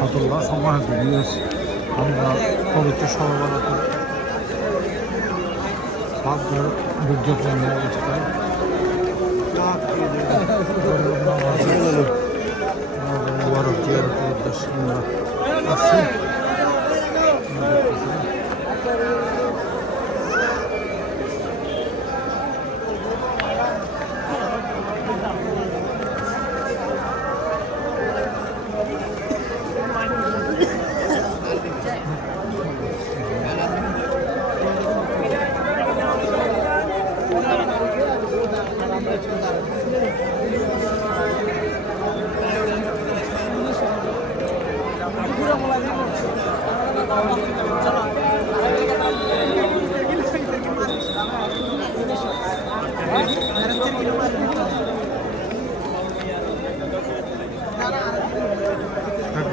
রহমতুল্লাহ সম্মানিত ভিউয়ার্স আমরা পবিত্র পাবনার দুর্যোগপূর্ণ অবস্থায় উদ্দেশ্যে আমরা আসছি। একদম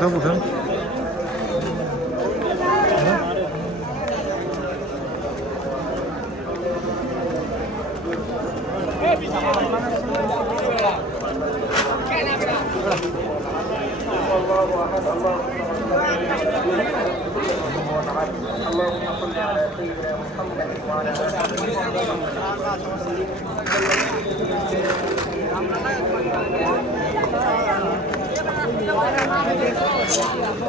Davulun. Allah'ım الحمد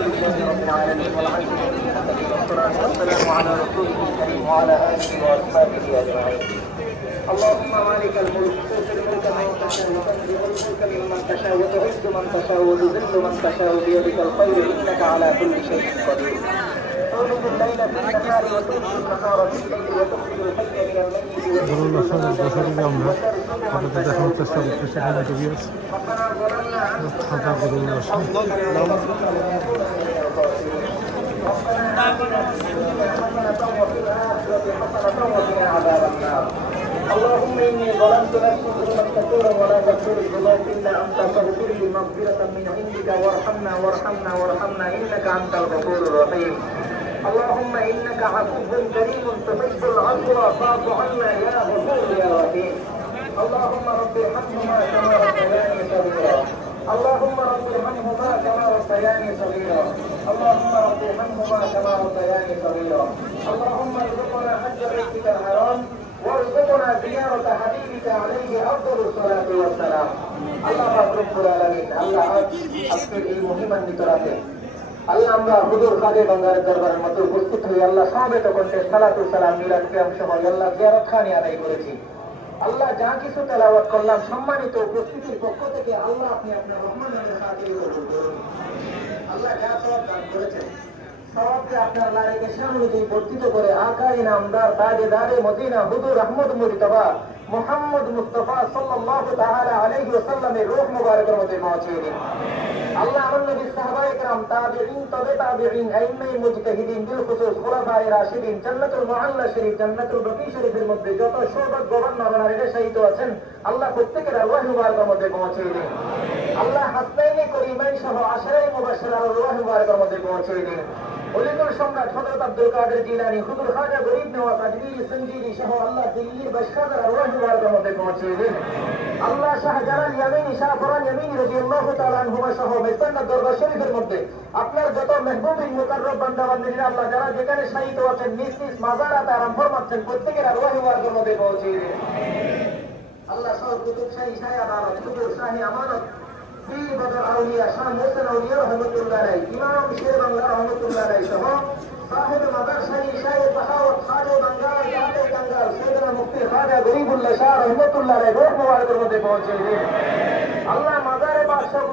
لله رب العالمين والصلاه والسلام على رسوله الكريم وعلى اله واصحابه اجمعين اللهم مالك الملك تؤتي الملك من تشاء وتنزع الملك ممن تشاء وتعز من تشاء وتذل من تشاء بيدك الخير إنك على كل شيء قدير. تولد الليل في النهار وتولد النهار في الليل وتخرج الحي من الميت ধরুন সব দশটিকে আমরা আপনাদের দেখানোর চেষ্টা করছি সেখানে ভিউয়ার্স ربنا ظلمنا খাতা করুন اللهم اني ظلمت نفسي ظلما كثيرا ولا يغفر الذنوب الا انت فاغفر لي مغفره من عندك وارحمنا وارحمنا وارحمنا انك انت الغفور الرحيم اللهم إنك عفو كريم تحب العفو فاعف عنا يا غفور يا رحيم. اللهم رب ارحمهما كما ربياني صغيرا. اللهم رب ارحمهما كما ربياني صغيرا. اللهم رب ارحمهما كما ربياني صغيرا. اللهم ارزقنا حج بيتك الحرام وارزقنا زيارة حبيبك عليه أفضل الصلاة والسلام. الله رب العالمين. الله أكبر المهم بطرفه আল্লাহ আমরা হুজুর খাদে বাঙ্গারের দরবারের মতো উপস্থিত হয়ে আল্লাহ সমবেত কণ্ঠে সালাতুল সালাম, মিলাদ কিয়াম সহ আল্লাহ জিয়ারত খানি আদায় করেছি। আল্লাহ যা কিছু তেলাওয়াত করলাম, সম্মানিত উপস্থিতির পক্ষ থেকে আল্লাহ আপনি আপনার রহমান নামের সাহায্যে করুন। আল্লাহ যা সব দান করেছেন সবকে আপনার লাইকে অনুযায়ী বর্ধিত করে আকাই নামদার তাজে দারে মদিনা হুজুর আহমদ মুরিতবা মোহাম্মদ মুস্তফা সাল্লাল্লাহু তাআলা আলাইহি ওয়াসাল্লামের রূহ মুবারকের মধ্যে পৌঁছিয়ে দিন আল্লাহ আমার নবী সাহাবায়ে کرام তাবিঈন তবে তাবিঈন আইম্মায়ে মুজতাহিদিন বিল খুসুস খুলাফায়ে রাশিদিন জান্নাতুল মুআল্লা শরীফ জান্নাতুল বাকি শরীফের মধ্যে যত সৌভাগ্যবান নরনারীরা শাহিত আছেন আল্লাহ প্রত্যেকের আল্লাহ মুবারকের মধ্যে পৌঁছিয়ে দিন আল্লাহ হাসনাইনে করিমাইন সহ আশরাই মুবাশশির আল্লাহ মুবারকের মধ্যে পৌঁছিয়ে দিন অলিগুল সম্রাট হযরত আব্দুল কাদের জিলানী, হুজুর খাজা গরিব নওয়াজ আজমিরি সঞ্জীবী সহ আল্লাহ দিল্লির বাদশাহদের আল্লাহ মুবারকের মধ্যে পৌঁছিয়ে দিন আল্লাহ শাহজালাল ইয়ামিনী, শাহ ফরান ইয়ামিনী রাদিয়াল্লাহু তাআলা আনহুমা সহ মেসবান্ডার দরবার শরীফের মধ্যে আপনার যত মেহবুবিন, মুকাররব বান্দা বান্দিরা আল্লাহ যারা যেখানে শাহিদ আছেন নিজ নিজ মাজারাতে আরাম ফরমাচ্ছেন প্রত্যেকের আল্লাহ মুবারকের মধ্যে পৌঁছিয়ে দিন আল্লাহ সহ কুতুব শাহী শাহী আদালত, কুতুব শাহী আমানত পীর বদর আউলিয়া, শাহ মোহসেন আউলিয়া রহমতুল্লাহ আলাই ইমাম শের বাংলা রহমতুল্লাহ আলাই সহ সাহেব মাদার শাহী শাহী বাহাওয়াত খাজে বাঙ্গাল জাতে গঙ্গাল সৈয়দনা মুফতি খাজা গরিবুল্লাহ শাহ আল্লাহ মাজারে বাদশাহ